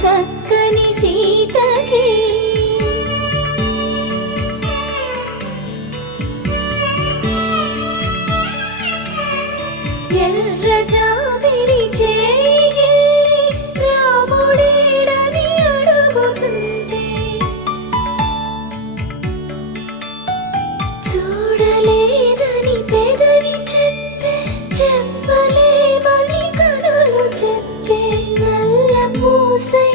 చక్కని సీతకి ఎర్ర జాబిలి చేయి రాముడేడని అడుగుతుంటే చూడలేదని పెదవి చెప్పలేమని కనులు చెప్పే నల్ల పూసై